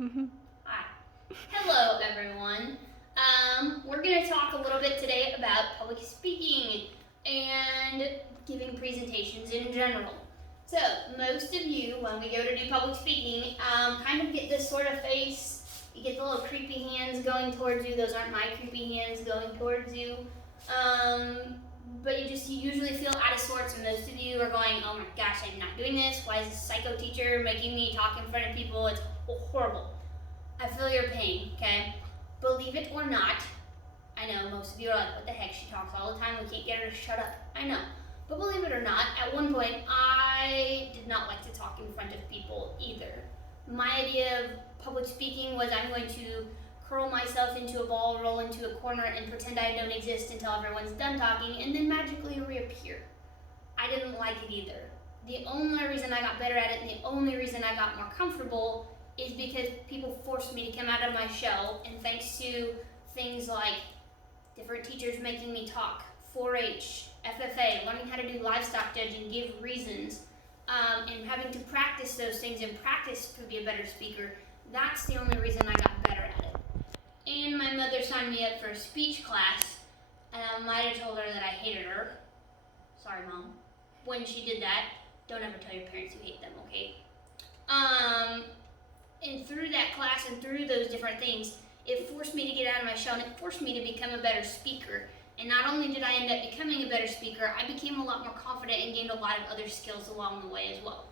Hi. Hello, everyone. We're going to talk a little bit today about public speaking and giving presentations in general. So, most of you, when we go to do public speaking, kind of get this sort of face. You get the little creepy hands going towards you. Those aren't my creepy hands going towards you. But you usually feel out of sorts, and most of you are going, oh my gosh, I'm not doing this. Why is this psycho teacher making me talk in front of people? It's horrible. I feel your pain, okay? Believe it or not, I know most of you are like, what the heck, she talks all the time, we can't get her to shut up. I know. But believe it or not, at one point, I did not like to talk in front of people either. My idea of public speaking was I'm going to curl myself into a ball, roll into a corner, and pretend I don't exist until everyone's done talking, and then magically reappear. I didn't like it either. The only reason I got better at it, and the only reason I got more comfortable is because people forced me to come out of my shell, and thanks to things like different teachers making me talk, 4-H, FFA, learning how to do livestock judging, give reasons, and having to practice those things and practice to be a better speaker, that's the only reason I got better at it. And my mother signed me up for a speech class, and I might have told her that I hated her. Sorry, Mom. When she did that, don't ever tell your parents you hate them, okay? And through that class and through those different things, it forced me to get out of my shell, and it forced me to become a better speaker. And not only did I end up becoming a better speaker, I became a lot more confident and gained a lot of other skills along the way as well.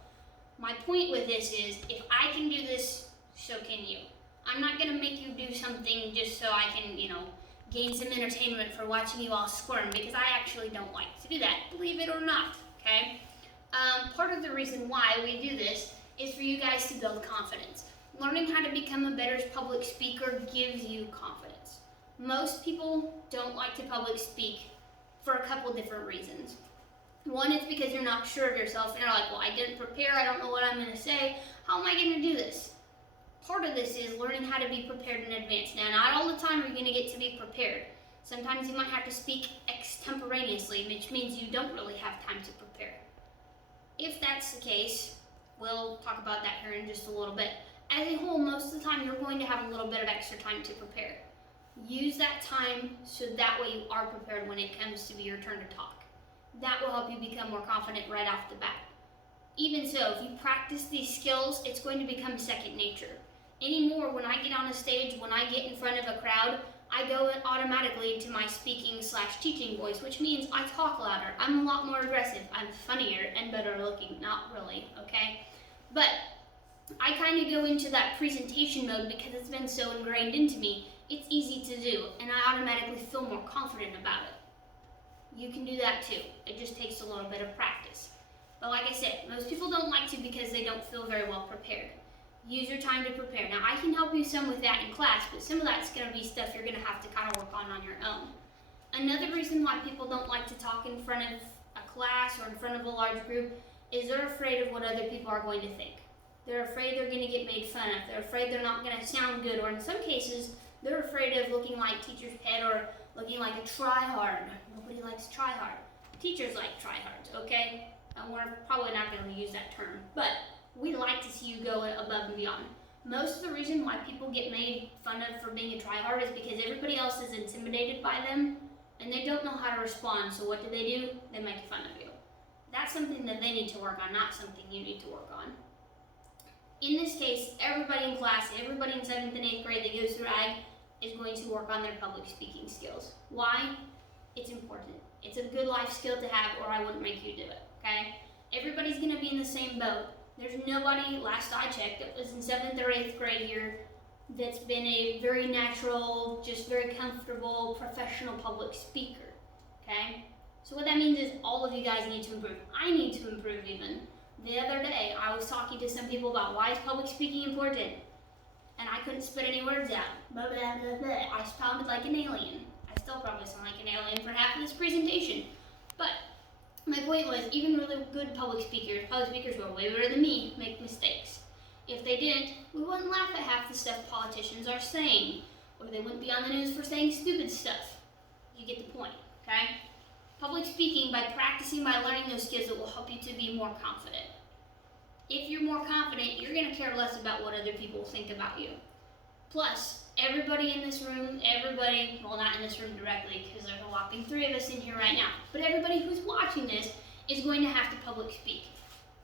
My point with this is, if I can do this, so can you. I'm not going to make you do something just so I can, gain some entertainment for watching you all squirm, because I actually don't like to do that, believe it or not, okay? Part of the reason why we do this is for you guys to build confidence. Learning how to become a better public speaker gives you confidence. Most people don't like to public speak for a couple different reasons. One is because you're not sure of yourself and you're like, well, I didn't prepare, I don't know what I'm going to say, how am I going to do this? Part of this is learning how to be prepared in advance. Now, not all the time are you going to get to be prepared. Sometimes you might have to speak extemporaneously, which means you don't really have time to prepare. If that's the case, we'll talk about that here in just a little bit. As a whole, most of the time, you're going to have a little bit of extra time to prepare. Use that time so that way you are prepared when it comes to be your turn to talk. That will help you become more confident right off the bat. Even so, if you practice these skills, it's going to become second nature. Anymore, when I get on a stage, when I get in front of a crowd, I go automatically into my speaking/teaching voice, which means I talk louder. I'm a lot more aggressive. I'm funnier and better looking. Not really, okay? But I kind of go into that presentation mode because it's been so ingrained into me. It's easy to do, and I automatically feel more confident about it. You can do that too. It just takes a little bit of practice. But like I said, most people don't like to because they don't feel very well prepared. Use your time to prepare. Now, I can help you some with that in class, but some of that's going to be stuff you're going to have to kind of work on your own. Another reason why people don't like to talk in front of a class or in front of a large group is they're afraid of what other people are going to think. They're afraid they're going to get made fun of. They're afraid they're not going to sound good, or in some cases, they're afraid of looking like teacher's pet or looking like a try-hard. Nobody likes try-hard. Teachers like try-hards, okay? And we're probably not going to use that term, but we like to see you go above and beyond. Most of the reason why people get made fun of for being a try-hard is because everybody else is intimidated by them, and they don't know how to respond, so what do? They make fun of you. That's something that they need to work on, not something you need to work on. In this case, everybody in class, everybody in 7th and 8th grade that goes through ag is going to work on their public speaking skills. Why? It's important. It's a good life skill to have, or I wouldn't make you do it, okay? Everybody's going to be in the same boat. There's nobody, last I checked, that was in 7th or 8th grade here that's been a very natural, just very comfortable, professional public speaker, okay? So what that means is all of you guys need to improve. I need to improve even. The other day, I was talking to some people about why is public speaking important, and I couldn't spit any words out. Blah, blah, blah, blah. I sounded like an alien. I still probably sound like an alien for half of this presentation. But my point was, even really good public speakers who are way better than me, make mistakes. If they didn't, we wouldn't laugh at half the stuff politicians are saying, or they wouldn't be on the news for saying stupid stuff. You get the point, okay? Public speaking, by practicing, by learning those skills, it will help you to be more confident. If you're more confident, you're going to care less about what other people think about you. Plus, everybody in this room, well, not in this room directly, because there's a whopping 3 of us in here right now, but everybody who's watching this is going to have to public speak,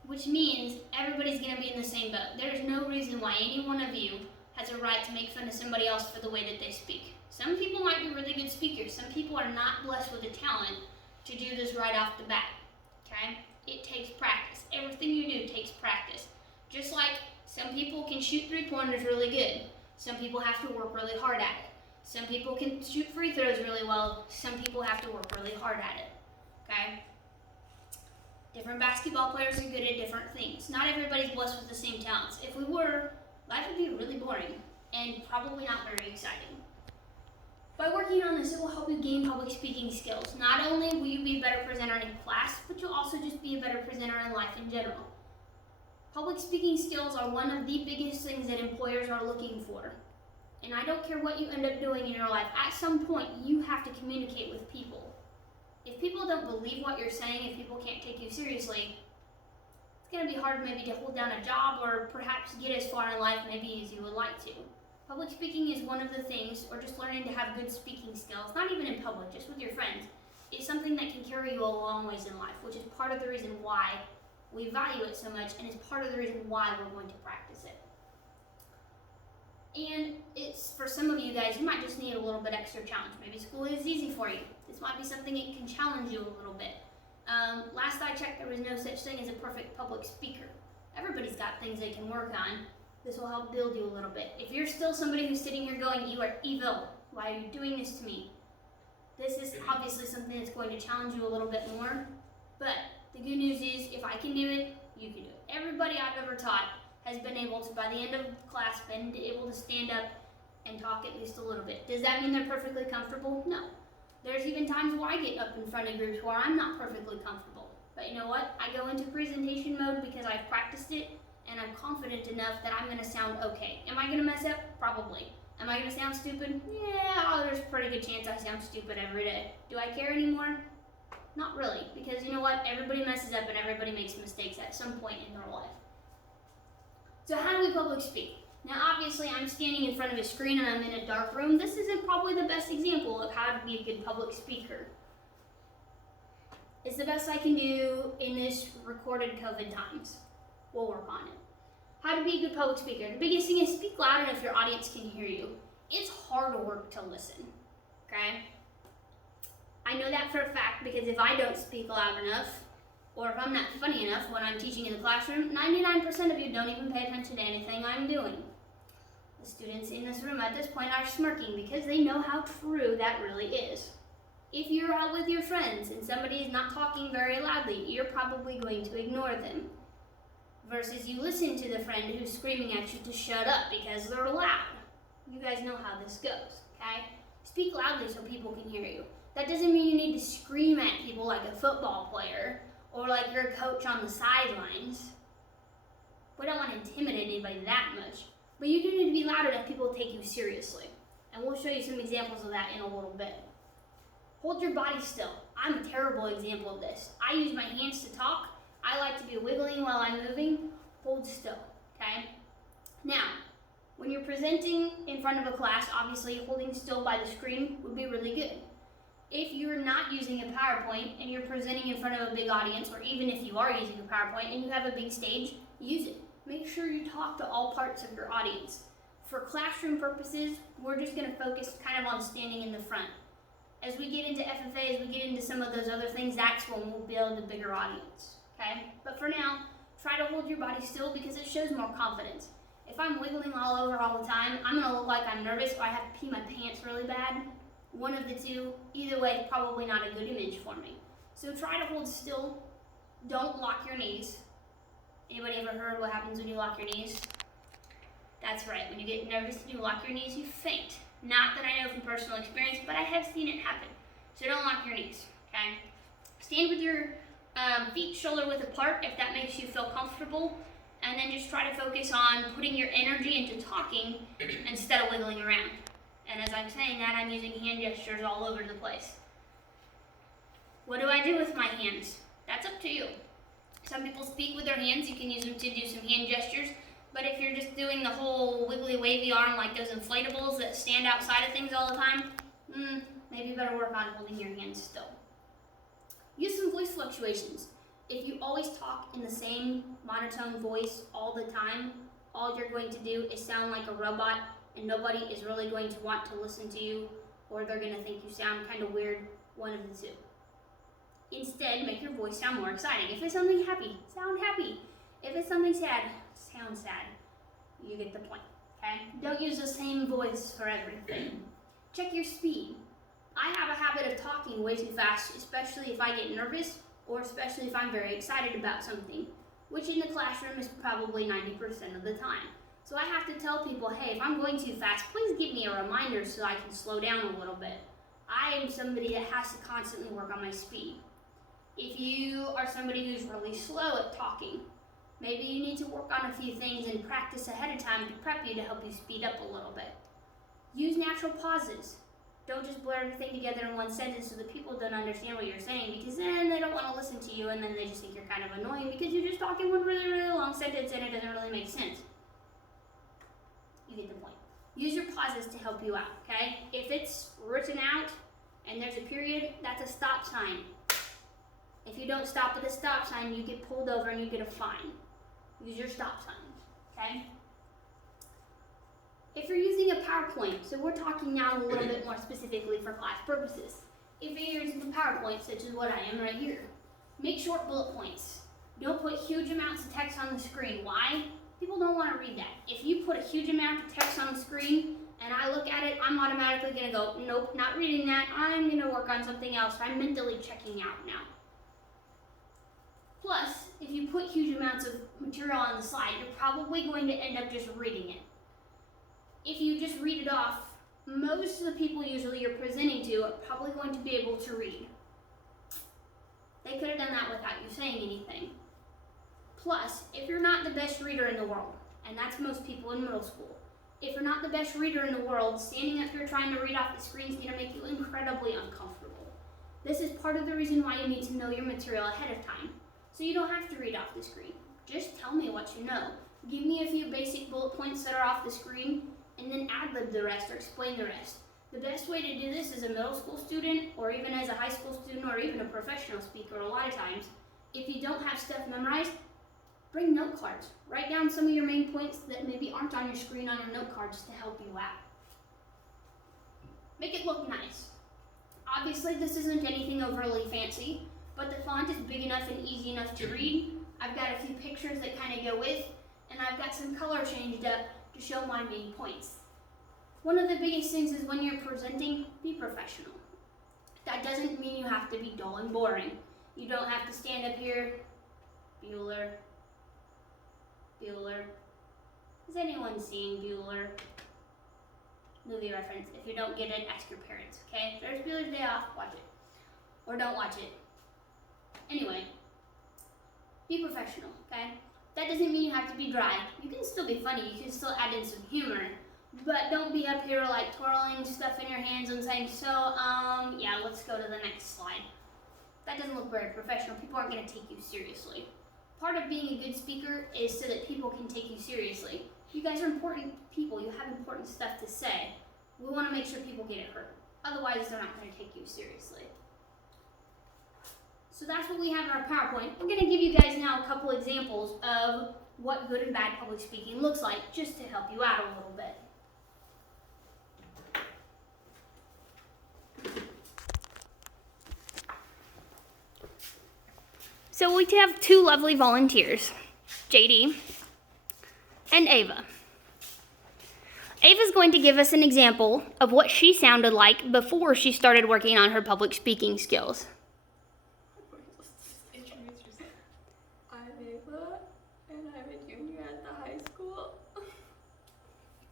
which means everybody's going to be in the same boat. There is no reason why any one of you has a right to make fun of somebody else for the way that they speak. Some people might be really good speakers. Some people are not blessed with the talent to do this right off the bat, okay? It takes practice. Everything you do takes practice. Just like some people can shoot 3-pointers really good. Some people have to work really hard at it. Some people can shoot free throws really well. Some people have to work really hard at it, okay? Different basketball players are good at different things. Not everybody's blessed with the same talents. If we were, life would be really boring and probably not very exciting. By working on this, it will help you gain public speaking skills. Not only will you be a better presenter in class, but you'll also just be a better presenter in life in general. Public speaking skills are one of the biggest things that employers are looking for. And I don't care what you end up doing in your life, at some point you have to communicate with people. If people don't believe what you're saying, if people can't take you seriously, it's going to be hard maybe to hold down a job or perhaps get as far in life maybe as you would like to. Public speaking is one of the things, or just learning to have good speaking skills, not even in public, just with your friends, is something that can carry you a long ways in life, which is part of the reason why we value it so much, and is part of the reason why we're going to practice it. And it's, for some of you guys, you might just need a little bit extra challenge. Maybe school is easy for you. This might be something that can challenge you a little bit. Last I checked, there was no such thing as a perfect public speaker. Everybody's got things they can work on. This will help build you a little bit. If you're still somebody who's sitting here going, you are evil, why are you doing this to me? This is obviously something that's going to challenge you a little bit more. But the good news is, if I can do it, you can do it. Everybody I've ever taught has been able to, by the end of class, been able to stand up and talk at least a little bit. Does that mean they're perfectly comfortable? No. There's even times where I get up in front of groups where I'm not perfectly comfortable. But you know what? I go into presentation mode because I've practiced it and I'm confident enough that I'm going to sound okay. Am I going to mess up? Probably. Am I going to sound stupid? Yeah, there's a pretty good chance I sound stupid every day. Do I care anymore? Not really, because you know what? Everybody messes up and everybody makes mistakes at some point in their life. So how do we public speak? Now obviously I'm standing in front of a screen and I'm in a dark room. This isn't probably the best example of how to be a good public speaker. It's the best I can do in this recorded COVID times. We'll work on it. How to be a good public speaker. The biggest thing is speak loud enough your audience can hear you. It's hard work to listen, okay? I know that for a fact because if I don't speak loud enough, or if I'm not funny enough when I'm teaching in the classroom, 99% of you don't even pay attention to anything I'm doing. The students in this room at this point are smirking because they know how true that really is. If you're out with your friends and somebody is not talking very loudly, you're probably going to ignore them. Versus you listen to the friend who's screaming at you to shut up because they're loud. You guys know how this goes, okay? Speak loudly so people can hear you. That doesn't mean you need to scream at people like a football player or like your coach on the sidelines. We don't want to intimidate anybody that much. But you do need to be loud enough people take you seriously. And we'll show you some examples of that in a little bit. Hold your body still. I'm a terrible example of this. I use my hands to talk. I like to be wiggling while I'm moving. Hold still, okay? Now, when you're presenting in front of a class, obviously holding still by the screen would be really good. If you're not using a PowerPoint and you're presenting in front of a big audience, or even if you are using a PowerPoint and you have a big stage, use it. Make sure you talk to all parts of your audience. For classroom purposes, we're just going to focus kind of on standing in the front. As we get into FFA, as we get into some of those other things, that's when we'll build a bigger audience, okay? But for now, try to hold your body still because it shows more confidence. If I'm wiggling all over all the time, I'm going to look like I'm nervous or I have to pee my pants really bad. One of the two, either way, probably not a good image for me. So try to hold still. Don't lock your knees. Anybody ever heard what happens when you lock your knees? That's right, when you get nervous and you lock your knees, you faint. Not that I know from personal experience, but I have seen it happen. So don't lock your knees, okay? Stand with your feet shoulder width apart if that makes you feel comfortable. And then just try to focus on putting your energy into talking instead of wiggling around. And as I'm saying that, I'm using hand gestures all over the place. What do I do with my hands? That's up to you. Some people speak with their hands. You can use them to do some hand gestures. But if you're just doing the whole wiggly wavy arm like those inflatables that stand outside of things all the time, maybe you better work on holding your hands still. Use some voice fluctuations. If you always talk in the same monotone voice all the time, all you're going to do is sound like a robot, and nobody is really going to want to listen to you, or they're going to think you sound kind of weird, one of the two. Instead, make your voice sound more exciting. If it's something happy, sound happy. If it's something sad, sound sad. You get the point, okay? Don't use the same voice for everything. Check your speed. I have a habit of talking way too fast, especially if I get nervous, or especially if I'm very excited about something, which in the classroom is probably 90% of the time. So I have to tell people, hey, if I'm going too fast, please give me a reminder so I can slow down a little bit. I am somebody that has to constantly work on my speed. If you are somebody who's really slow at talking, maybe you need to work on a few things and practice ahead of time to prep you to help you speed up a little bit. Use natural pauses. Don't just blur everything together in one sentence so that people don't understand what you're saying, because then they don't want to listen to you and then they just think you're kind of annoying because you're just talking one really, really long sentence and it doesn't really make sense. You get the point. Use your pauses to help you out, okay? If it's written out and there's a period, that's a stop sign. If you don't stop at the stop sign, you get pulled over and you get a fine. Use your stop signs, okay? If you're using a PowerPoint, so we're talking now a little bit more specifically for class purposes. If you're using a PowerPoint, such as what I am right here, make short bullet points. Don't put huge amounts of text on the screen. Why? People don't want to read that. If you put a huge amount of text on the screen and I look at it, I'm automatically going to go, nope, not reading that. I'm going to work on something else. I'm mentally checking out now. Plus, if you put huge amounts of material on the slide, you're probably going to end up just reading it. If you just read it off, most of the people usually you're presenting to are probably going to be able to read. They could have done that without you saying anything. Plus, if you're not the best reader in the world, and that's most people in middle school, if you're not the best reader in the world, standing up here trying to read off the screen is going to make you incredibly uncomfortable. This is part of the reason why you need to know your material ahead of time, so you don't have to read off the screen. Just tell me what you know. Give me a few basic bullet points that are off the screen, and then ad-lib the rest or explain the rest. The best way to do this as a middle school student, or even as a high school student, or even a professional speaker a lot of times, if you don't have stuff memorized, bring note cards. Write down some of your main points that maybe aren't on your screen on your note cards to help you out. Make it look nice. Obviously, this isn't anything overly fancy, but the font is big enough and easy enough to read. I've got a few pictures that kind of go with, and I've got some color changed up to show my main points. One of the biggest things is when you're presenting, be professional. That doesn't mean you have to be dull and boring. You don't have to stand up here, Bueller. Has anyone seen Bueller? Movie reference. If you don't get it, ask your parents, okay? There's Bueller's Day Off, watch it. Or don't watch it. Anyway, be professional, okay? That doesn't mean you have to be dry. You can still be funny, you can still add in some humor, but don't be up here like twirling stuff in your hands and saying, yeah, let's go to the next slide. That doesn't look very professional. People aren't going to take you seriously. Part of being a good speaker is so that people can take you seriously. You guys are important people. You have important stuff to say. We want to make sure people get it heard. Otherwise, they're not going to take you seriously. So that's what we have in our PowerPoint. I'm going to give you guys now a couple examples of what good and bad public speaking looks like, just to help you out a little bit. So we have two lovely volunteers, JD and Ava. Ava's going to give us an example of what she sounded like before she started working on her public speaking skills. Introduce yourself. I'm Ava, and I'm a junior at the high school.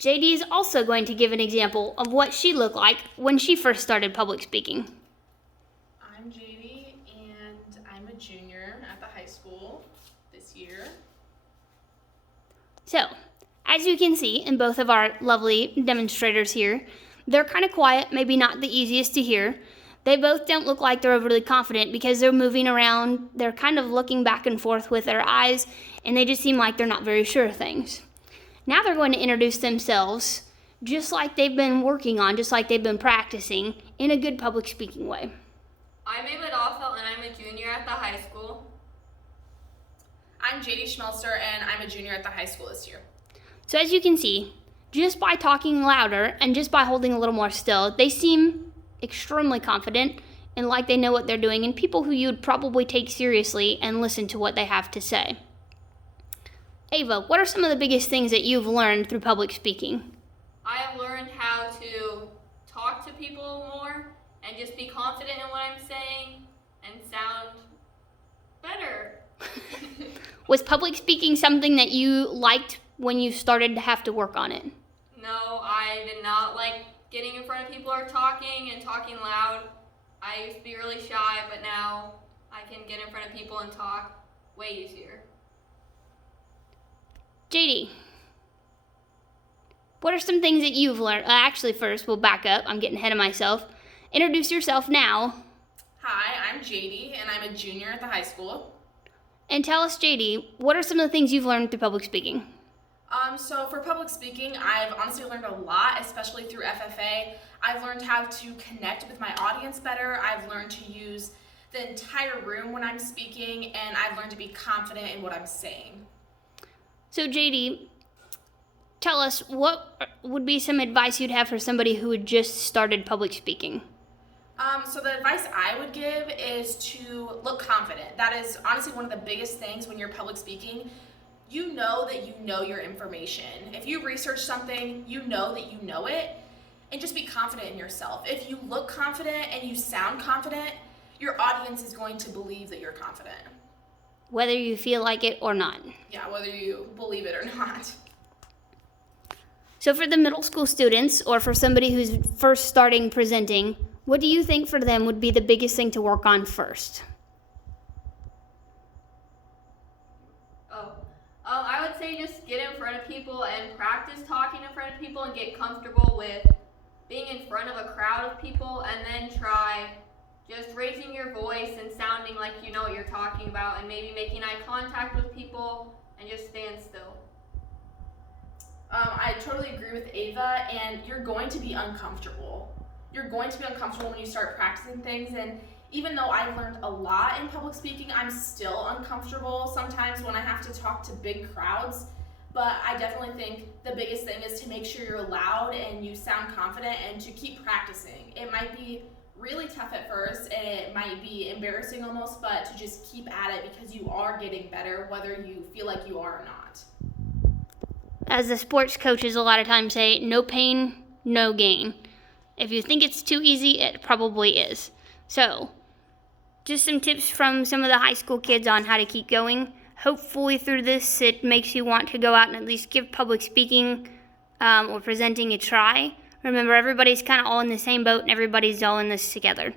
JD is also going to give an example of what she looked like when she first started public speaking. I'm JD, and I'm a junior at the high school this year. So, as you can see in both of our lovely demonstrators here, they're kind of quiet, maybe not the easiest to hear, They both don't look like they're overly confident because they're moving around. They're kind of looking back and forth with their eyes, and they just seem like they're not very sure of things. Now they're going to introduce themselves just like they've been working on, just like they've been practicing, in a good public speaking way. I'm Ava Dahlfeld, and I'm a junior at the high school. I'm JD Schmelzer, and I'm a junior at the high school this year. So as you can see, just by talking louder and just by holding a little more still, they seem extremely confident and like they know what they're doing, and people who you'd probably take seriously and listen to what they have to say. Ava, what are some of the biggest things that you've learned through public speaking? I have learned how to talk to people more and just be confident in what I'm saying and sound better. Was public speaking something that you liked when you started to have to work on it? No, I did not like getting in front of people or talking and talking loud. I used to be really shy, but now I can get in front of people and talk way easier. JD, what are some things that you've learned? Actually, first, we'll back up. I'm getting ahead of myself. Introduce yourself now. Hi, I'm JD, and I'm a junior at the high school. And tell us, JD, what are some of the things you've learned through public speaking? So for public speaking, I've honestly learned a lot, especially through FFA. I've learned how to connect with my audience better. I've learned to use the entire room when I'm speaking, and I've learned to be confident in what I'm saying. So, JD, tell us, what would be some advice you'd have for somebody who had just started public speaking? So the advice I would give is to look confident. That is honestly one of the biggest things when you're public speaking. You know that you know your information. If you research something, you know that you know it, and just be confident in yourself. If you look confident and you sound confident, your audience is going to believe that you're confident. Whether you feel like it or not. Yeah, whether you believe it or not. So for the middle school students, or for somebody who's first starting presenting, what do you think for them would be the biggest thing to work on first? I would say just get in front of people and practice talking in front of people and get comfortable with being in front of a crowd of people, and then try just raising your voice and sounding like you know what you're talking about, and maybe making eye contact with people and just stand still. I totally agree with Ava, and you're going to be uncomfortable. You're going to be uncomfortable when you start practicing things, and even though I've learned a lot in public speaking, I'm still uncomfortable sometimes when I have to talk to big crowds. But I definitely think the biggest thing is to make sure you're loud and you sound confident, and to keep practicing. It might be really tough at first, and it might be embarrassing almost, but to just keep at it because you are getting better whether you feel like you are or not. As the sports coaches a lot of times say, no pain, no gain. If you think it's too easy, it probably is. So, just some tips from some of the high school kids on how to keep going. Hopefully through this, it makes you want to go out and at least give public speaking or presenting a try. Remember, everybody's kind of all in the same boat, and everybody's all in this together.